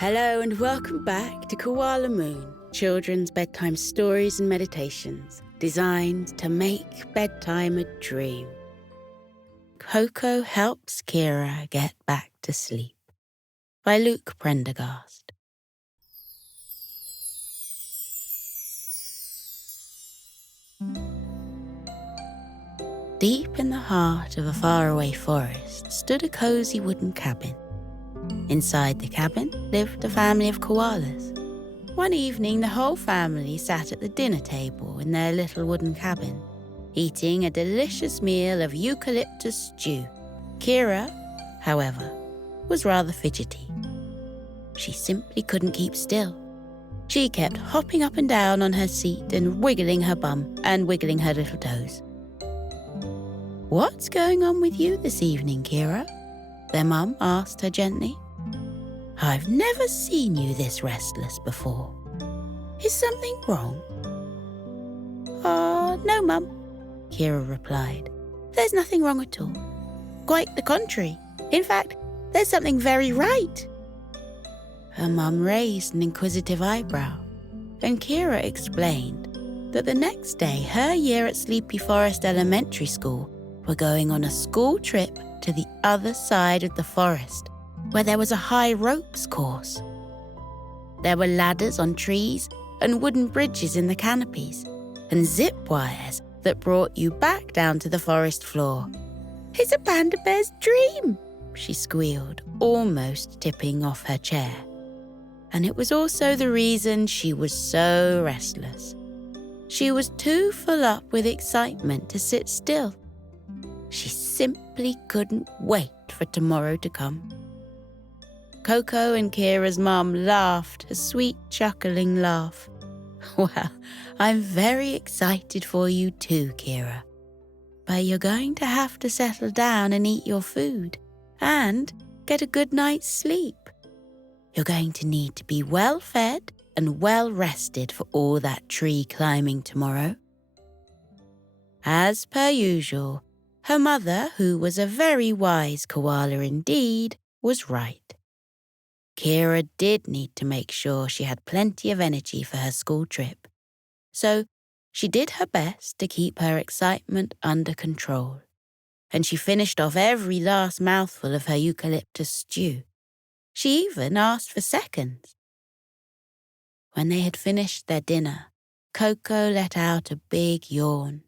Hello and welcome back to Koala Moon, children's bedtime stories and meditations designed to make bedtime a dream. Koko helps Kira get back to sleep by Luke Prendergast. Deep in the heart of a faraway forest stood a cozy wooden cabin. Inside the cabin lived a family of koalas. One evening, the whole family sat at the dinner table in their little wooden cabin, eating a delicious meal of eucalyptus stew. Kira, however, was rather fidgety. She simply couldn't keep still. She kept hopping up and down on her seat and wiggling her bum and wiggling her little toes. "What's going on with you this evening, Kira?" their mum asked her gently. "I've never seen you this restless before. Is something wrong?" "Oh, no, Mum," Kira replied. "There's nothing wrong at all. Quite the contrary. In fact, there's something very right." Her mum raised an inquisitive eyebrow, and Kira explained that the next day her year at Sleepy Forest Elementary School were going on a school trip to the other side of the forest, where there was a high ropes course. There were ladders on trees and wooden bridges in the canopies, and zip wires that brought you back down to the forest floor. "It's a panda bear's dream," she squealed, almost tipping off her chair. And it was also the reason she was so restless. She was too full up with excitement to sit still. She simply couldn't wait for tomorrow to come. Koko and Kira's mum laughed a sweet, chuckling laugh. "Well, I'm very excited for you too, Kira. But you're going to have to settle down and eat your food and get a good night's sleep. You're going to need to be well fed and well rested for all that tree climbing tomorrow." As per usual, her mother, who was a very wise koala indeed, was right. Kira did need to make sure she had plenty of energy for her school trip, so she did her best to keep her excitement under control, and she finished off every last mouthful of her eucalyptus stew. She even asked for seconds. When they had finished their dinner, Koko let out a big yawn.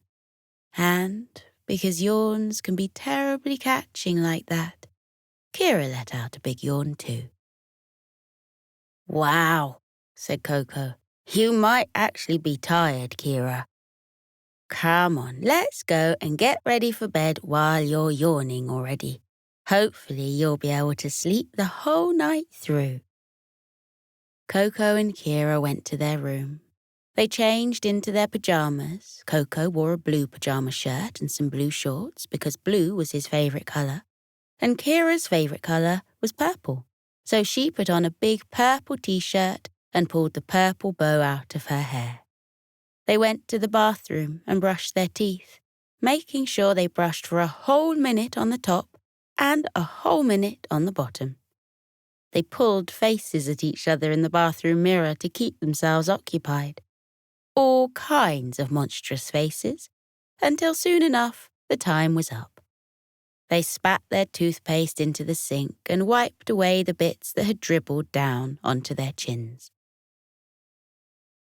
And because yawns can be terribly catching like that, Kira let out a big yawn too. "Wow," said Koko. "You might actually be tired, Kira. Come on, let's go and get ready for bed while you're yawning already. Hopefully you'll be able to sleep the whole night through." Koko and Kira went to their room. They changed into their pajamas. Koko wore a blue pajama shirt and some blue shorts because blue was his favourite colour, and Kira's favourite colour was purple. So she put on a big purple t-shirt and pulled the purple bow out of her hair. They went to the bathroom and brushed their teeth, making sure they brushed for a whole minute on the top and a whole minute on the bottom. They pulled faces at each other in the bathroom mirror to keep themselves occupied. All kinds of monstrous faces, until soon enough the time was up. They spat their toothpaste into the sink and wiped away the bits that had dribbled down onto their chins.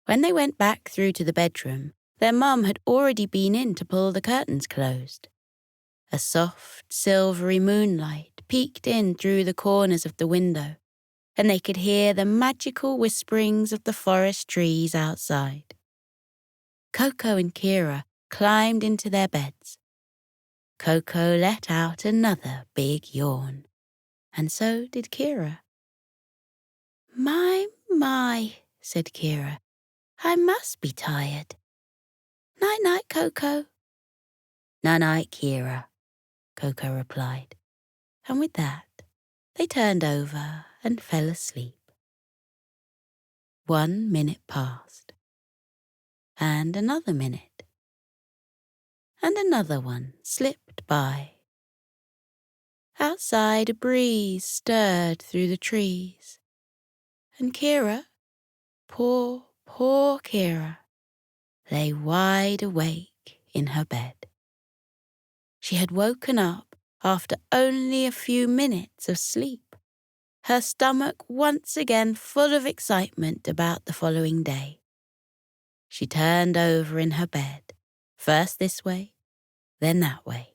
When they went back through to the bedroom, their mum had already been in to pull the curtains closed. A soft, silvery moonlight peeked in through the corners of the window, and they could hear the magical whisperings of the forest trees outside. Koko and Kira climbed into their beds. Koko let out another big yawn, and so did Kira. My, said Kira. "I must be tired. Night-night, Koko." "Night-night, Kira," Koko replied. And with that, they turned over and fell asleep. 1 minute passed, and another minute, and another one slipped by. Outside, a breeze stirred through the trees, and Kira, poor Kira, lay wide awake in her bed. She had woken up after only a few minutes of sleep, her stomach once again full of excitement about the following day. She turned over in her bed, first this way, then that way,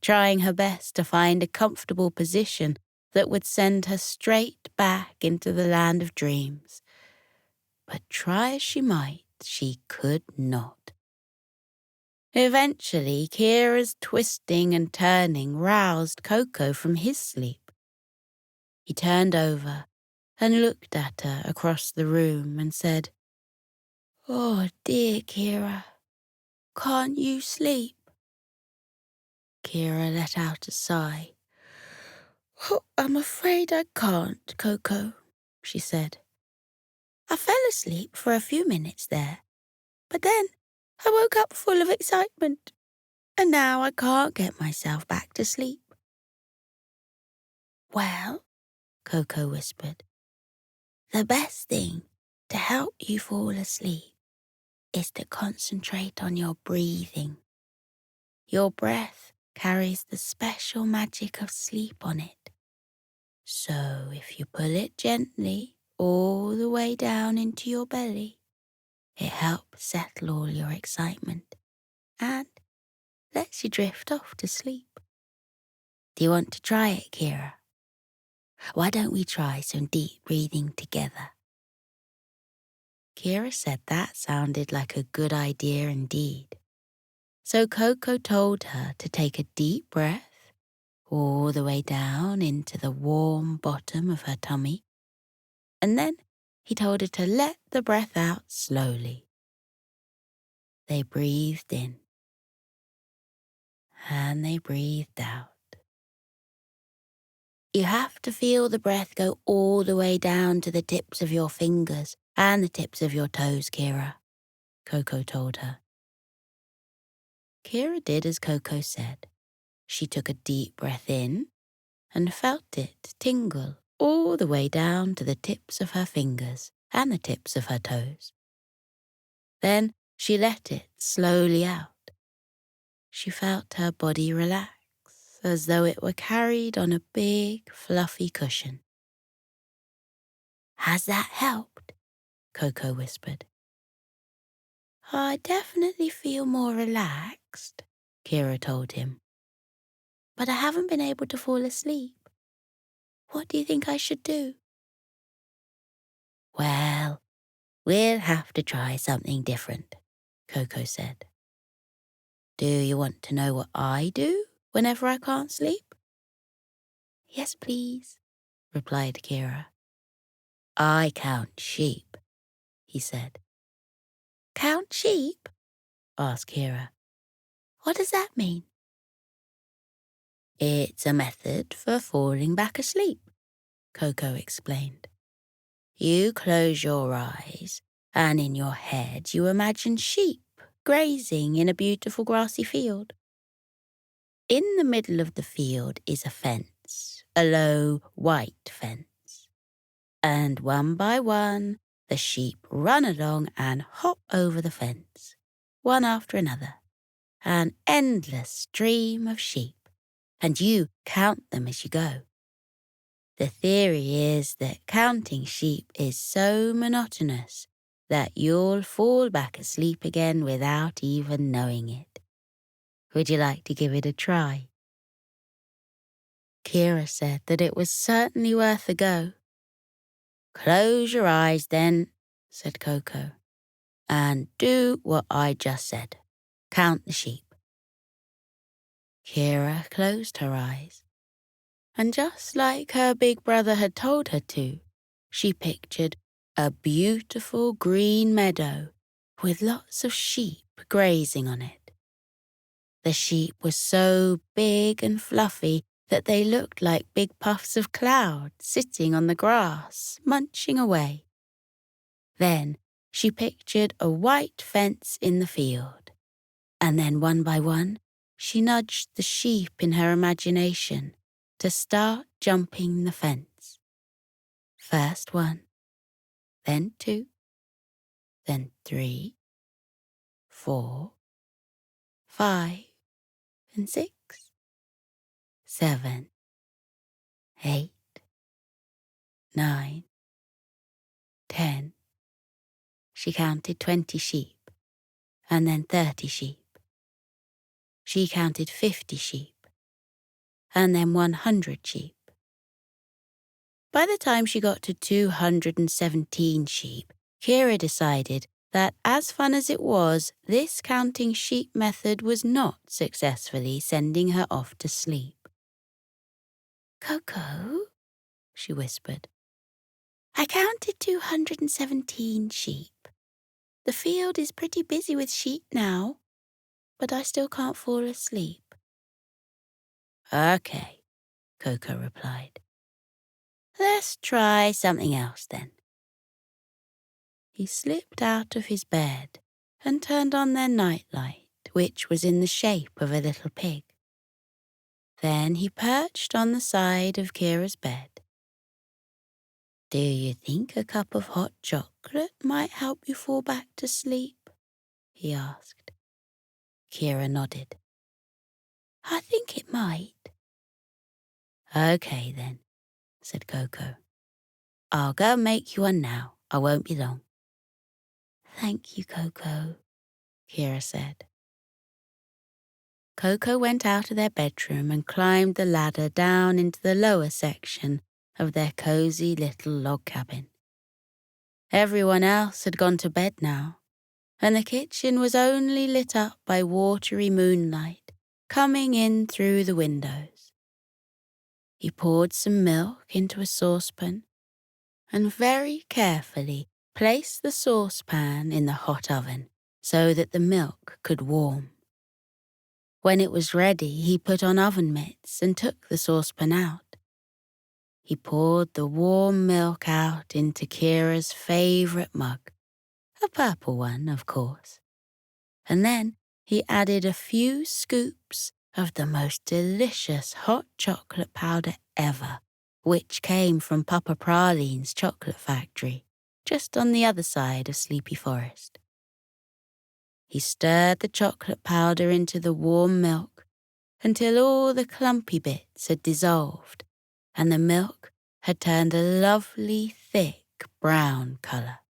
trying her best to find a comfortable position that would send her straight back into the land of dreams. But try as she might, she could not. Eventually, Kira's twisting and turning roused Koko from his sleep. He turned over and looked at her across the room and said, "Oh, dear Kira, can't you sleep?" Kira let out a sigh. "Oh, I'm afraid I can't, Koko," she said. "I fell asleep for a few minutes there, but then I woke up full of excitement, and now I can't get myself back to sleep." "Well," Koko whispered, "the best thing to help you fall asleep is to concentrate on your breathing. Your breath carries the special magic of sleep on it. So if you pull it gently all the way down into your belly, it helps settle all your excitement and lets you drift off to sleep. Do you want to try it, Kira? Why don't we try some deep breathing together?" Kira said that sounded like a good idea indeed. So Koko told her to take a deep breath all the way down into the warm bottom of her tummy, and then he told her to let the breath out slowly. They breathed in, and they breathed out. You have to feel the breath go all the way down to the tips of your fingers and the tips of your toes, Kira, Koko told her. Kira did as Koko said. She took a deep breath in and felt it tingle all the way down to the tips of her fingers and the tips of her toes. Then she let it slowly out. She felt her body relax as though it were carried on a big, fluffy cushion. "Has that helped?" Koko whispered. "I definitely feel more relaxed," Kira told him. "But I haven't been able to fall asleep. What do you think I should do?" "Well, we'll have to try something different," Koko said. "Do you want to know what I do whenever I can't sleep?" "Yes, please," replied Kira. "I count sheep," he said. "Count sheep?" asked Kira. "What does that mean?" "It's a method for falling back asleep," Koko explained. "You close your eyes, and in your head you imagine sheep grazing in a beautiful grassy field. In the middle of the field is a fence, a low white fence. And one by one, the sheep run along and hop over the fence, one after another, an endless stream of sheep, and you count them as you go. The theory is that counting sheep is so monotonous that you'll fall back asleep again without even knowing it. Would you like to give it a try?" Kira said that it was certainly worth a go. "Close your eyes then," said Koko, "and do what I just said. Count the sheep." Kira closed her eyes, and just like her big brother had told her to, she pictured a beautiful green meadow with lots of sheep grazing on it. The sheep were so big and fluffy that they looked like big puffs of cloud sitting on the grass, munching away. Then she pictured a white fence in the field, and then one by one, she nudged the sheep in her imagination to start jumping the fence. First one, then 2, then 3, 4, 5, and 6, 7, 8, 9, 10. She counted 20 sheep, and then 30 sheep. She counted 50 sheep, and then 100 sheep. By the time she got to 217 sheep, Kira decided that, as fun as it was, this counting sheep method was not successfully sending her off to sleep. "Koko," she whispered, "I counted 217 sheep. The field is pretty busy with sheep now, but I still can't fall asleep." "Okay," Koko replied. "Let's try something else then." He slipped out of his bed and turned on their nightlight, which was in the shape of a little pig. Then he perched on the side of Kira's bed. "Do you think a cup of hot chocolate might help you fall back to sleep?" he asked. Kira nodded. "I think it might." "Okay then," said Koko. "I'll go and make you one now. I won't be long." "Thank you, Koko," Kira said. Koko went out of their bedroom and climbed the ladder down into the lower section of their cozy little log cabin. Everyone else had gone to bed now, and the kitchen was only lit up by watery moonlight coming in through the windows. He poured some milk into a saucepan and very carefully placed the saucepan in the hot oven so that the milk could warm. When it was ready, he put on oven mitts and took the saucepan out. He poured the warm milk out into Kira's favourite mug, a purple one, of course. And then he added a few scoops of the most delicious hot chocolate powder ever, which came from Papa Praline's chocolate factory, just on the other side of Sleepy Forest. He stirred the chocolate powder into the warm milk until all the clumpy bits had dissolved and the milk had turned a lovely, thick brown colour.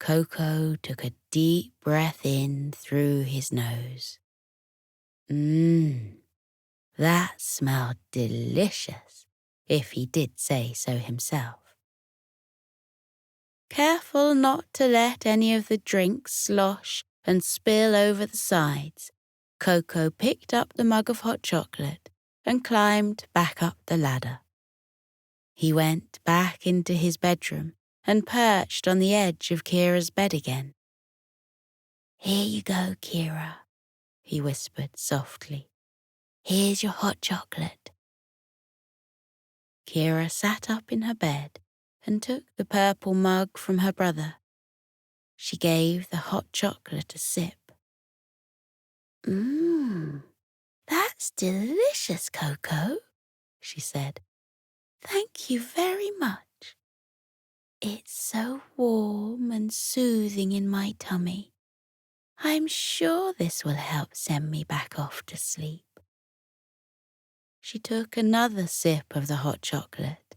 Koko took a deep breath in through his nose. That smelled delicious, if he did say so himself. Careful not to let any of the drink slosh and spill over the sides, Koko picked up the mug of hot chocolate and climbed back up the ladder. He went back into his bedroom and perched on the edge of Kira's bed again. "Here you go, Kira," he whispered softly. "Here's your hot chocolate." Kira sat up in her bed and took the purple mug from her brother. She gave the hot chocolate a sip. That's delicious, Koko," she said. "Thank you very much. It's so warm and soothing in my tummy. I'm sure this will help send me back off to sleep." She took another sip of the hot chocolate.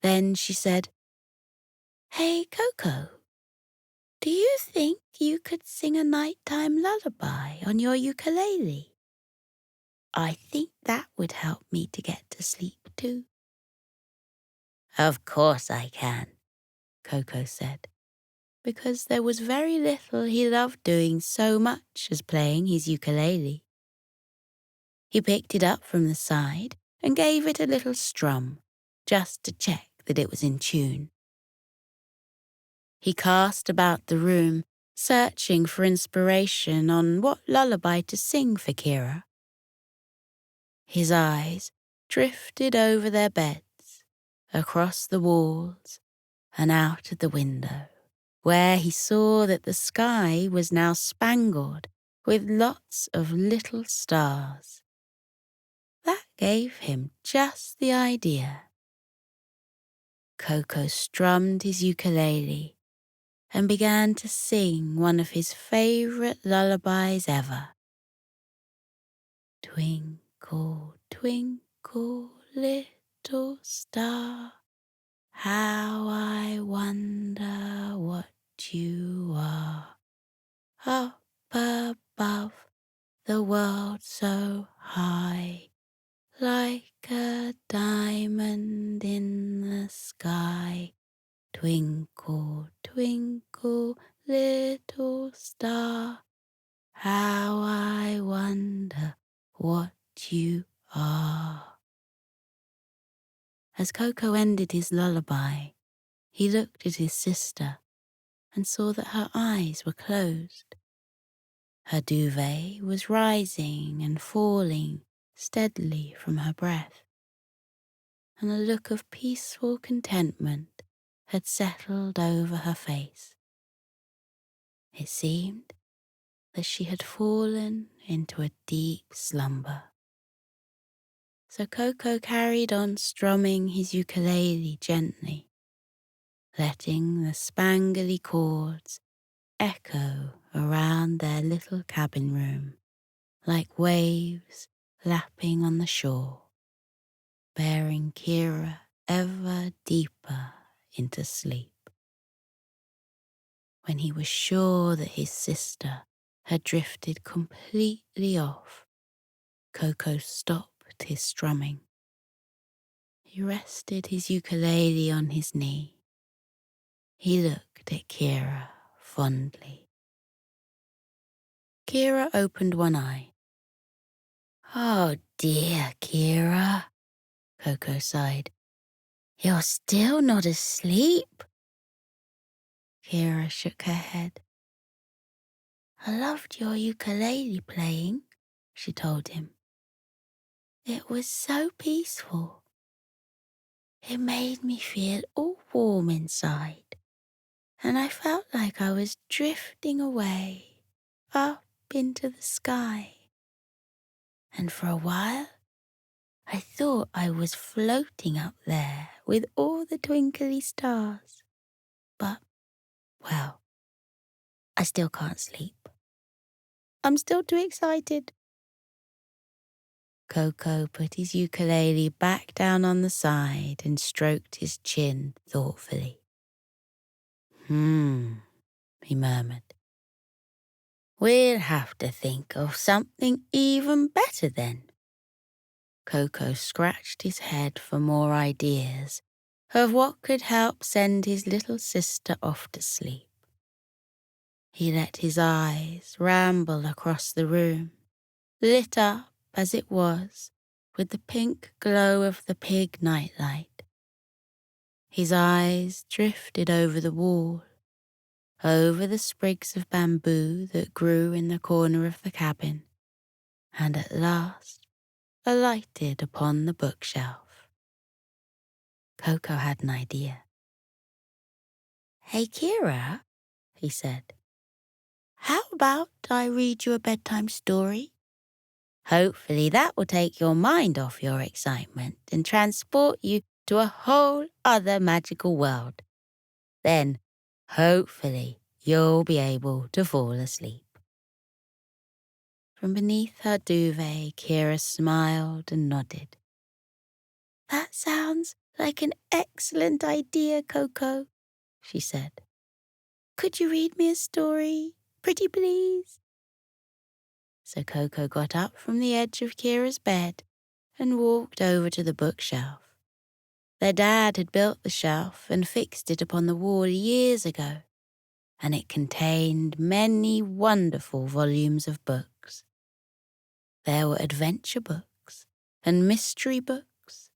Then she said, "Hey, Koko, do you think you could sing a nighttime lullaby on your ukulele? I think that would help me to get to sleep too." "Of course I can," Koko said, because there was very little he loved doing so much as playing his ukulele. He picked it up from the side and gave it a little strum, just to check that it was in tune. He cast about the room, searching for inspiration on what lullaby to sing for Kira. His eyes drifted over their beds, across the walls, and out of the window, where he saw that the sky was now spangled with lots of little stars. That gave him just the idea. Koko strummed his ukulele and began to sing one of his favorite lullabies ever. Twinkle, twinkle, little star, how I wonder what you are. Up above the world so high, like a diamond in the sky. Twinkle, twinkle, little star, how I wonder what you are. As Koko ended his lullaby, he looked at his sister and saw that her eyes were closed. Her duvet was rising and falling steadily from her breath, and a look of peaceful contentment had settled over her face. It seemed that she had fallen into a deep slumber. So Koko carried on strumming his ukulele gently, letting the spangly chords echo around their little cabin room like waves lapping on the shore, bearing Kira ever deeper into sleep. When he was sure that his sister had drifted completely off, Koko stopped his strumming. He rested his ukulele on his knee. He looked at Kira fondly. Kira opened one eye. "Oh dear, Kira," Koko sighed. "You're still not asleep?" Kira shook her head. "I loved your ukulele playing," she told him. "It was so peaceful. It made me feel all warm inside, and I felt like I was drifting away, up into the sky. And for a while, I thought I was floating up there with all the twinkly stars. But, well, I still can't sleep. I'm still too excited." Koko put his ukulele back down on the side and stroked his chin thoughtfully. He murmured. "We'll have to think of something even better then." Koko scratched his head for more ideas of what could help send his little sister off to sleep. He let his eyes ramble across the room, lit up as it was with the pink glow of the pig nightlight. His eyes drifted over the wall, over the sprigs of bamboo that grew in the corner of the cabin, and at last alighted upon the bookshelf. Koko had an idea. "Hey, Kira," he said, "how about I read you a bedtime story? Hopefully that will take your mind off your excitement and transport you to a whole other magical world. Then, hopefully, you'll be able to fall asleep." From beneath her duvet, Kira smiled and nodded. "That sounds like an excellent idea, Koko," she said. "Could you read me a story, pretty please?" So Koko got up from the edge of Kira's bed and walked over to the bookshelf. Their dad had built the shelf and fixed it upon the wall years ago, and it contained many wonderful volumes of books. There were adventure books and mystery books.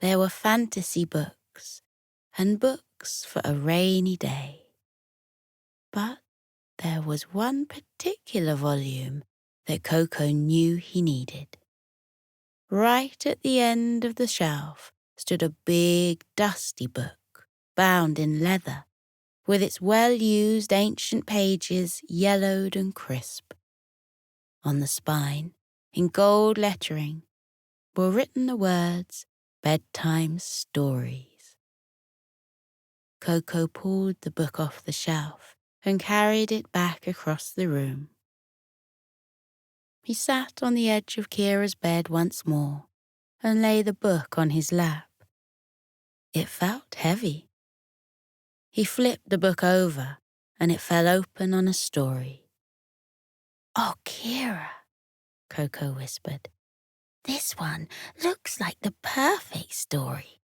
There were fantasy books and books for a rainy day. But there was one particular volume that Koko knew he needed. Right at the end of the shelf stood a big, dusty book, bound in leather, with its well-used ancient pages yellowed and crisp. On the spine, in gold lettering, were written the words, "Bedtime Stories." Koko pulled the book off the shelf and carried it back across the room. He sat on the edge of Kira's bed once more and lay the book on his lap. It felt heavy. He flipped the book over and it fell open on a story. "Oh, Kira," Koko whispered. "This one looks like the perfect story.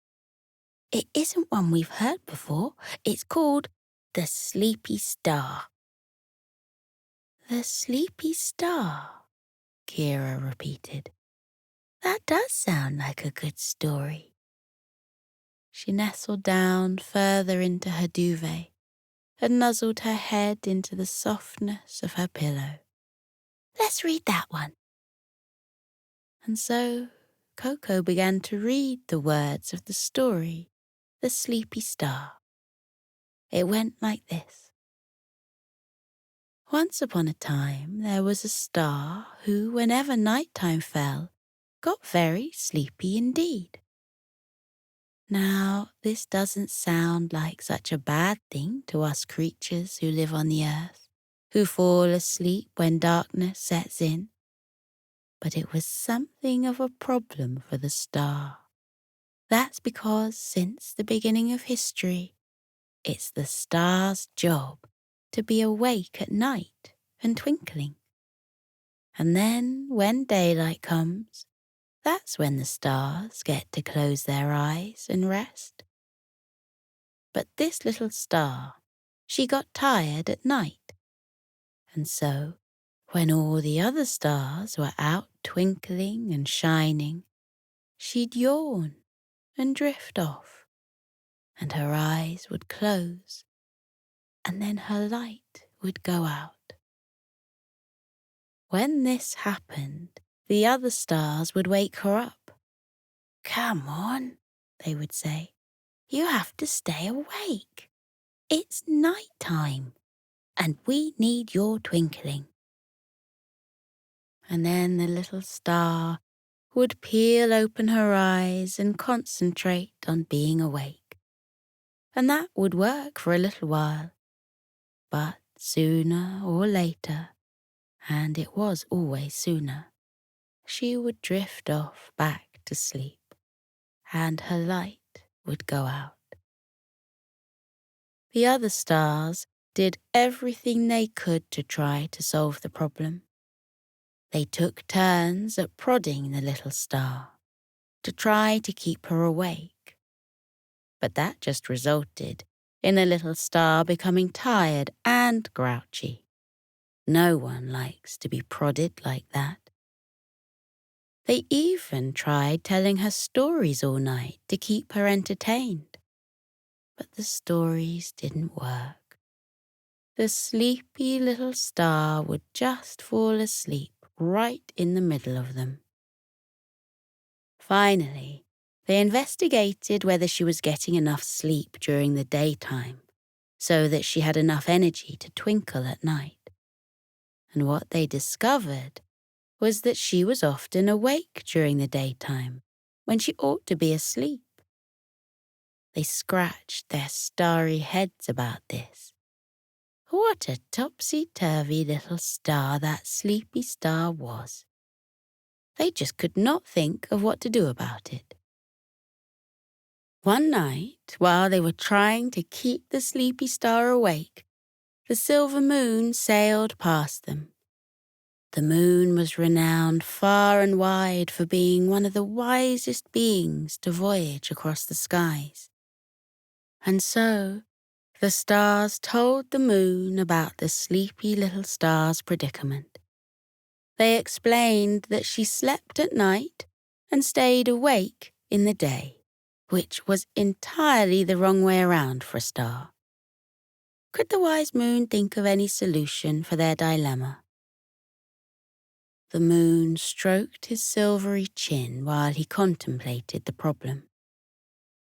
It isn't one we've heard before. It's called The Sleepy Star." "The Sleepy Star," Kira repeated. "That does sound like a good story." She nestled down further into her duvet and nuzzled her head into the softness of her pillow. "Let's read that one." And so Koko began to read the words of the story, The Sleepy Star. It went like this. Once upon a time there was a star who, whenever nighttime fell, got very sleepy indeed. Now, this doesn't sound like such a bad thing to us creatures who live on the earth, who fall asleep when darkness sets in. But it was something of a problem for the star. That's because since the beginning of history, it's the star's job to be awake at night and twinkling. And then when daylight comes, that's when the stars get to close their eyes and rest. But this little star, she got tired at night. And so, when all the other stars were out twinkling and shining, she'd yawn and drift off, and her eyes would close, and then her light would go out. When this happened, the other stars would wake her up. "Come on," they would say. "You have to stay awake. It's night time, and we need your twinkling." And then the little star would peel open her eyes and concentrate on being awake. And that would work for a little while. But sooner or later, and it was always sooner, she would drift off back to sleep, and her light would go out. The other stars did everything they could to try to solve the problem. They took turns at prodding the little star to try to keep her awake. But that just resulted in the little star becoming tired and grouchy. No one likes to be prodded like that. They even tried telling her stories all night to keep her entertained. But the stories didn't work. The sleepy little star would just fall asleep right in the middle of them. Finally, they investigated whether she was getting enough sleep during the daytime so that she had enough energy to twinkle at night. And what they discovered was that she was often awake during the daytime when she ought to be asleep. They scratched their starry heads about this. What a topsy-turvy little star that sleepy star was. They just could not think of what to do about it. One night, while they were trying to keep the sleepy star awake, the silver moon sailed past them. The moon was renowned far and wide for being one of the wisest beings to voyage across the skies. And so, the stars told the moon about the sleepy little star's predicament. They explained that she slept at night and stayed awake in the day, which was entirely the wrong way around for a star. Could the wise moon think of any solution for their dilemma? The moon stroked his silvery chin while he contemplated the problem.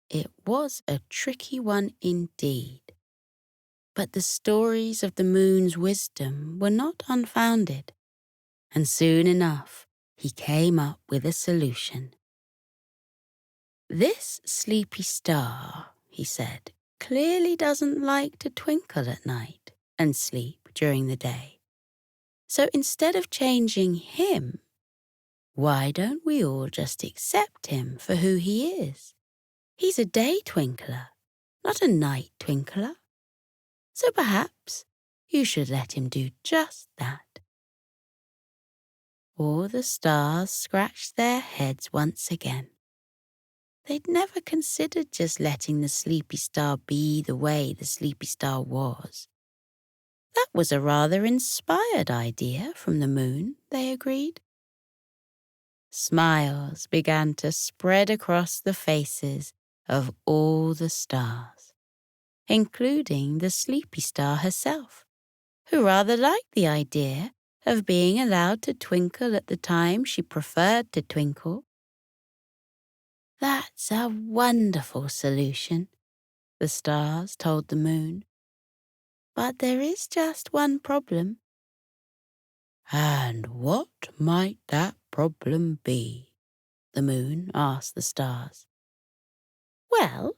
It was a tricky one indeed. But the stories of the moon's wisdom were not unfounded, and soon enough he came up with a solution. "This sleepy star," he said, clearly doesn't like to twinkle at night and sleep during the day. So instead of changing him, why don't we all just accept him for who he is? He's a day twinkler, not a night twinkler. So perhaps you should let him do just that. All the stars scratched their heads once again. They'd never considered just letting the sleepy star be the way the sleepy star was. That was a rather inspired idea from the moon, they agreed. Smiles began to spread across the faces of all the stars, including the sleepy star herself, who rather liked the idea of being allowed to twinkle at the time she preferred to twinkle. That's a wonderful solution, the stars told the moon. But there is just one problem. And what might that problem be? The moon asked the stars. Well,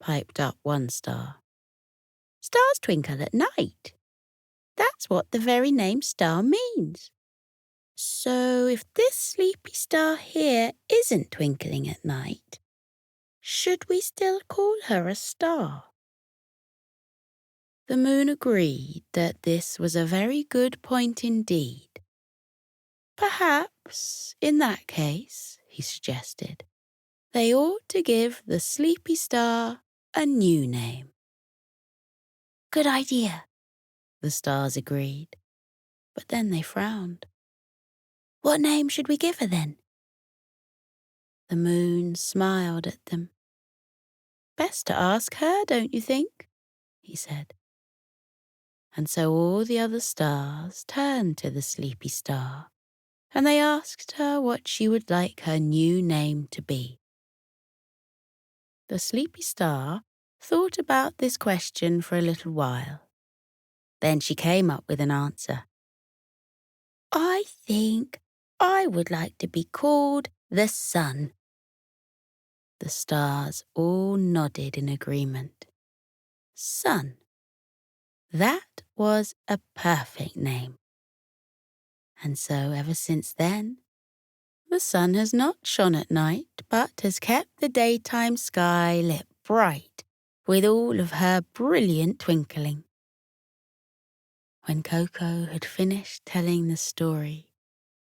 piped up one star, stars twinkle at night. That's what the very name star means. So if this sleepy star here isn't twinkling at night, should we still call her a star? The moon agreed that this was a very good point indeed. Perhaps, in that case, he suggested, they ought to give the sleepy star a new name. Good idea, the stars agreed, but then they frowned. What name should we give her then? The moon smiled at them. Best to ask her, don't you think? He said. And so all the other stars turned to the sleepy star, and they asked her what she would like her new name to be. The sleepy star thought about this question for a little while. Then she came up with an answer. I think I would like to be called the sun. The stars all nodded in agreement. Sun. That was a perfect name. And so ever since then, the sun has not shone at night, but has kept the daytime sky lit bright with all of her brilliant twinkling. When Koko had finished telling the story,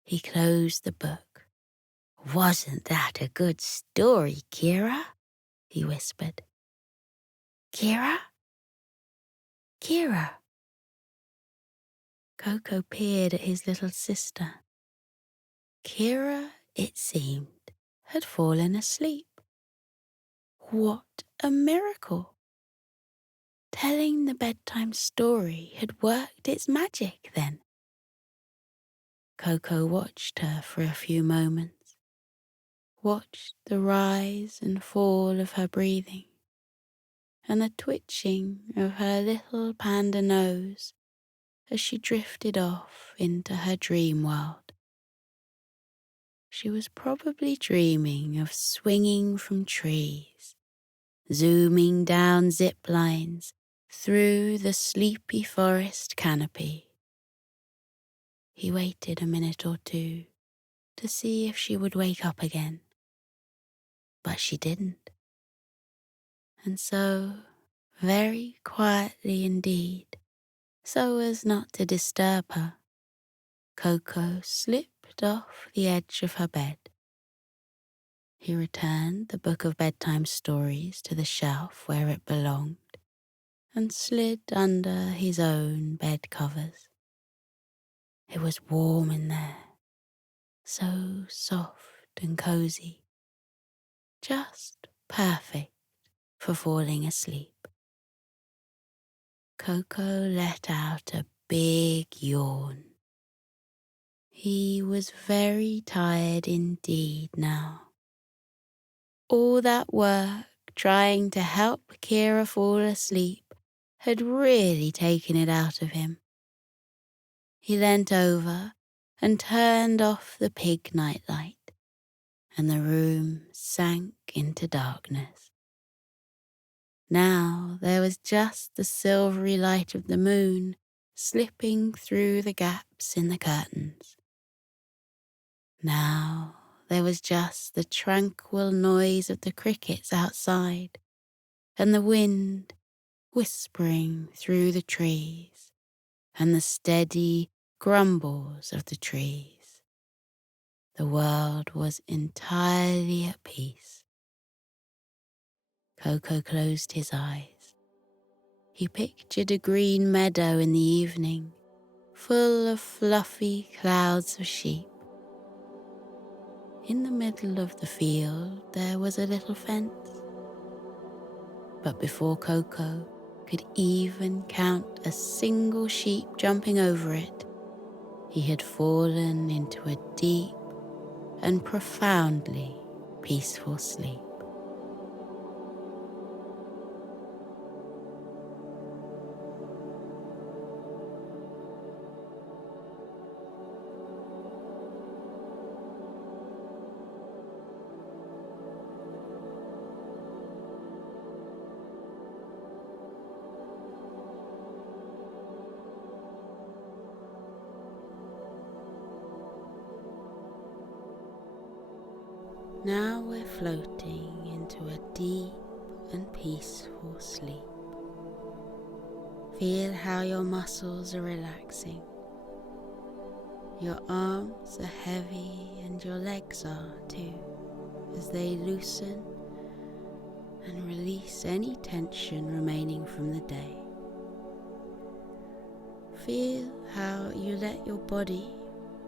he closed the book. Wasn't that a good story, Kira? He whispered. Kira? Kira? Koko peered at his little sister. Kira, it seemed, had fallen asleep. What a miracle! Telling the bedtime story had worked its magic then. Koko watched her for a few moments, watched the rise and fall of her breathing, and the twitching of her little panda nose as she drifted off into her dream world. She was probably dreaming of swinging from trees, zooming down zip lines through the sleepy forest canopy. He waited a minute or two to see if she would wake up again, but she didn't. And so, very quietly indeed, so as not to disturb her, Koko slipped off the edge of her bed. He returned the book of bedtime stories to the shelf where it belonged and slid under his own bed covers. It was warm in there, so soft and cozy, just perfect for falling asleep. Koko let out a big yawn. He was very tired indeed now. All that work trying to help Kira fall asleep had really taken it out of him. He leant over and turned off the pig nightlight, and the room sank into darkness. Now there was just the silvery light of the moon slipping through the gaps in the curtains. Now there was just the tranquil noise of the crickets outside and the wind whispering through the trees and the steady grumbles of the trees. The world was entirely at peace. Koko closed his eyes. He pictured a green meadow in the evening, full of fluffy clouds of sheep. In the middle of the field there was a little fence. But before Koko could even count a single sheep jumping over it, he had fallen into a deep and profoundly peaceful sleep. Now we're floating into a deep and peaceful sleep. Feel how your muscles are relaxing. Your arms are heavy and your legs are too, as they loosen and release any tension remaining from the day. Feel how you let your body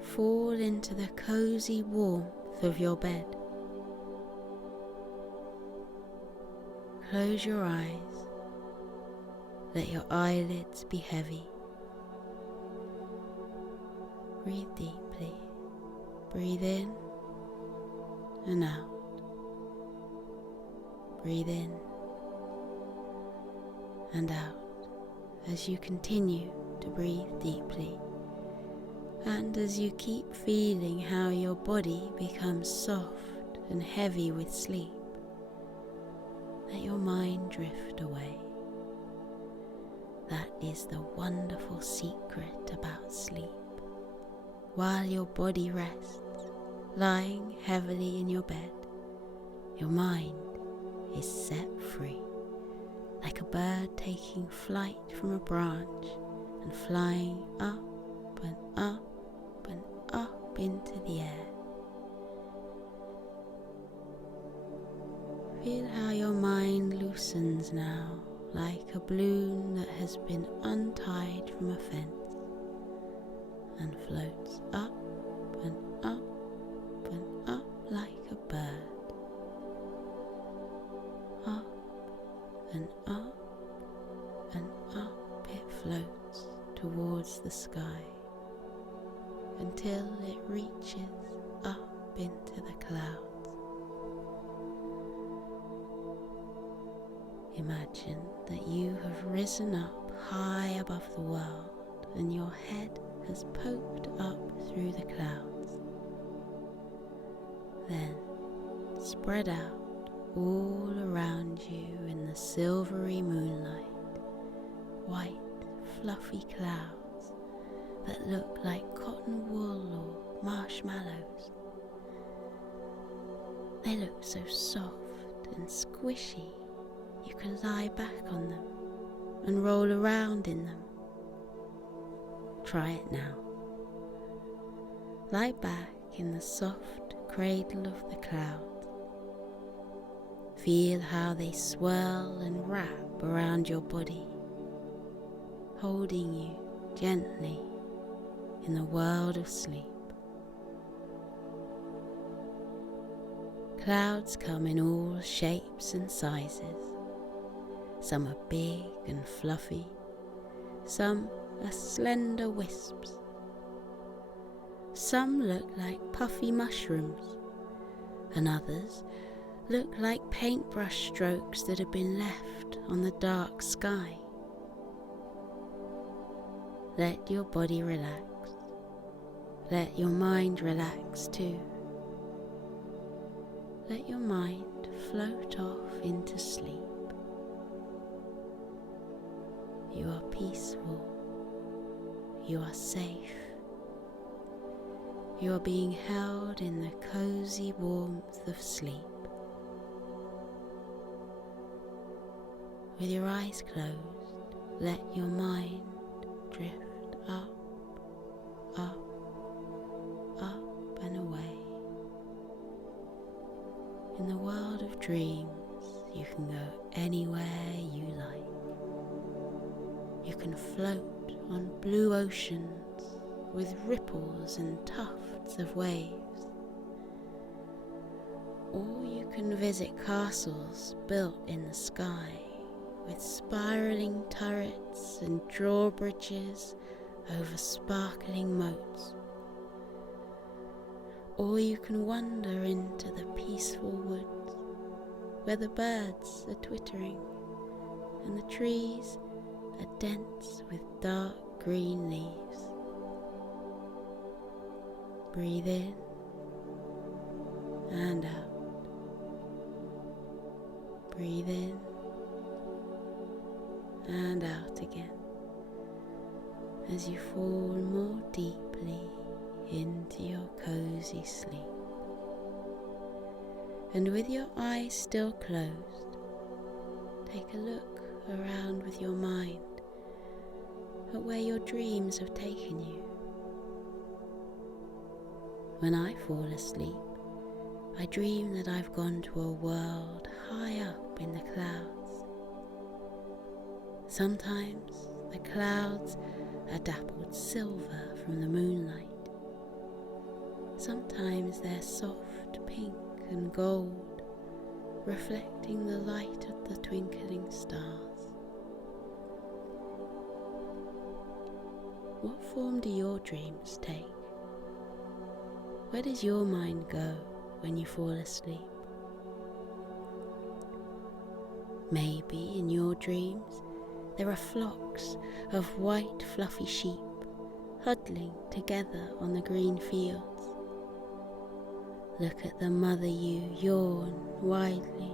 fall into the cozy warmth of your bed. Close your eyes. Let your eyelids be heavy. Breathe deeply. Breathe in and out. Breathe in and out as you continue to breathe deeply, and as you keep feeling how your body becomes soft and heavy with sleep. Let your mind drift away. That is the wonderful secret about sleep. While your body rests, lying heavily in your bed, your mind is set free, like a bird taking flight from a branch and flying up and up and up into the air. Feel how your mind loosens now, like a balloon that has been untied from a fence, and floats up and up and up like a bird. Up and up and up it floats towards the sky until it reaches up into the clouds. Imagine that you have risen up high above the world and your head has poked up through the clouds. Then spread out all around you in the silvery moonlight, white fluffy clouds that look like cotton wool or marshmallows. They look so soft and squishy. You can lie back on them and roll around in them. Try it now. Lie back in the soft cradle of the clouds. Feel how they swirl and wrap around your body, holding you gently in the world of sleep. Clouds come in all shapes and sizes. Some are big and fluffy, some are slender wisps. Some look like puffy mushrooms, and others look like paintbrush strokes that have been left on the dark sky. Let your body relax. Let your mind relax too. Let your mind float off into sleep. peaceful. You are safe. You are being held in the cozy warmth of sleep. With your eyes closed, let your mind drift up, up, up and away. In the world of dreams, you can go anywhere you like. You can float on blue oceans with ripples and tufts of waves. Or you can visit castles built in the sky with spiraling turrets and drawbridges over sparkling moats. Or you can wander into the peaceful woods where the birds are twittering and the trees are dense with dark green leaves. Breathe in and out. Breathe in and out again as you fall more deeply into your cozy sleep. And with your eyes still closed, take a look around with your mind at where your dreams have taken you. When I fall asleep, I dream that I've gone to a world high up in the clouds. Sometimes the clouds are dappled silver from the moonlight. Sometimes they're soft pink and gold, reflecting the light of the twinkling stars. What form do your dreams take? Where does your mind go when you fall asleep? Maybe in your dreams there are flocks of white fluffy sheep huddling together on the green fields. Look at the mother ewe yawn widely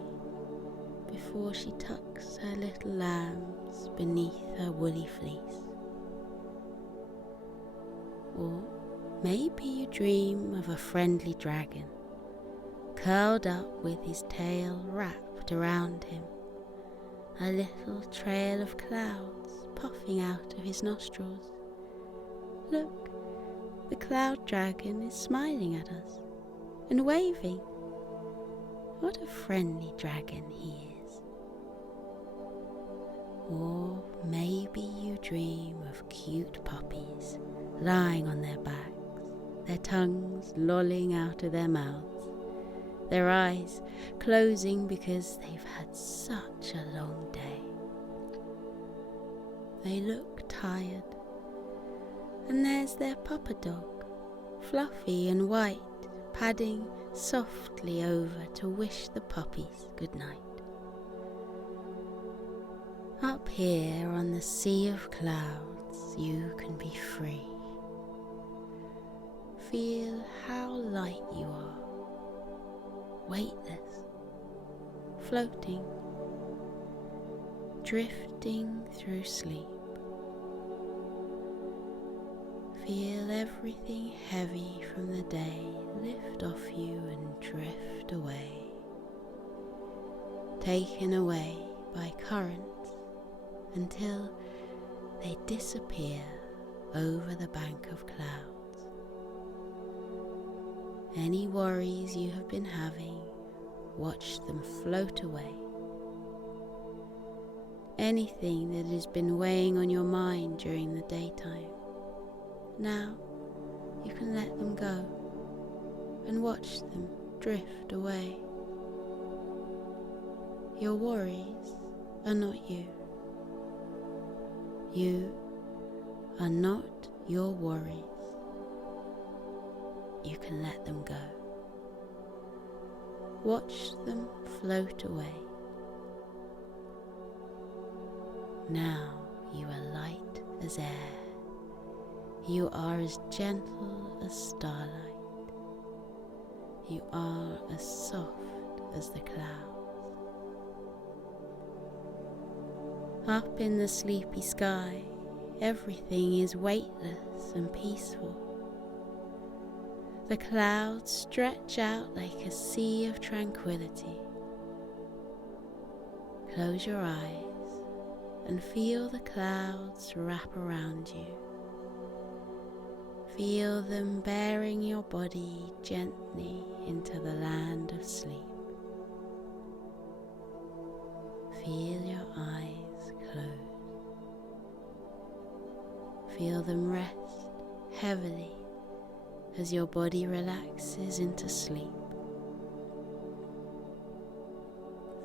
before she tucks her little lambs beneath her woolly fleece. Or maybe you dream of a friendly dragon, curled up with his tail wrapped around him, a little trail of clouds puffing out of his nostrils. Look, the cloud dragon is smiling at us and waving. What a friendly dragon he is. Or maybe you dream of cute puppies lying on their backs, their tongues lolling out of their mouths, their eyes closing because they've had such a long day. They look tired, and there's their papa dog, fluffy and white, padding softly over to wish the puppies good night. Up here on the sea of clouds, you can be free. Feel how light you are, weightless, floating, drifting through sleep. Feel everything heavy from the day lift off you and drift away, taken away by currents until they disappear over the bank of clouds. Any worries you have been having, watch them float away. Anything that has been weighing on your mind during the daytime, now you can let them go and watch them drift away. Your worries are not you. You are not your worries. You can let them go. Watch them float away. Now you are light as air. You are as gentle as starlight. You are as soft as the clouds. Up in the sleepy sky, everything is weightless and peaceful. The clouds stretch out like a sea of tranquility. Close your eyes and feel the clouds wrap around you. Feel them bearing your body gently into the land of sleep. Feel your eyes close. Feel them rest heavily as your body relaxes into sleep.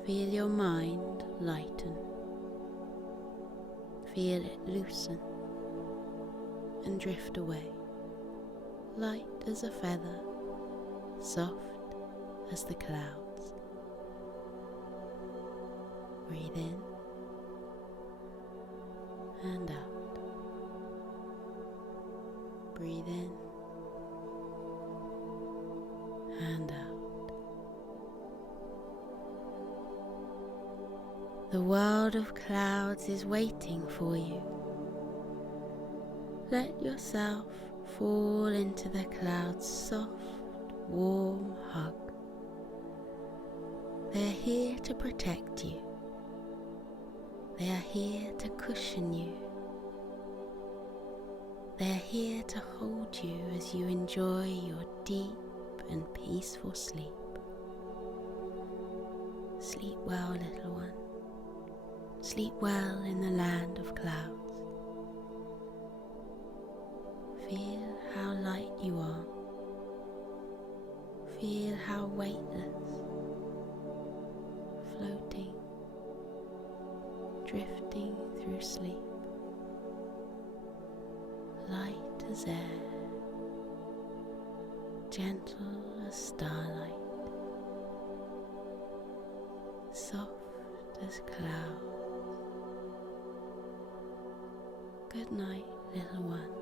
Feel your mind lighten. Feel it loosen and drift away, light as a feather, soft as the clouds. Breathe in and out. Breathe in and out. The world of clouds is waiting for you. Let yourself fall into the clouds' soft, warm hug. They are here to protect you. They are here to cushion you. They are here to hold you as you enjoy your deep and peaceful sleep. Sleep well, little one. Sleep well in the land of clouds. Feel how light you are. Feel how weightless, floating, drifting through sleep. Light as air, gentle as starlight, soft as clouds. Good night, little one.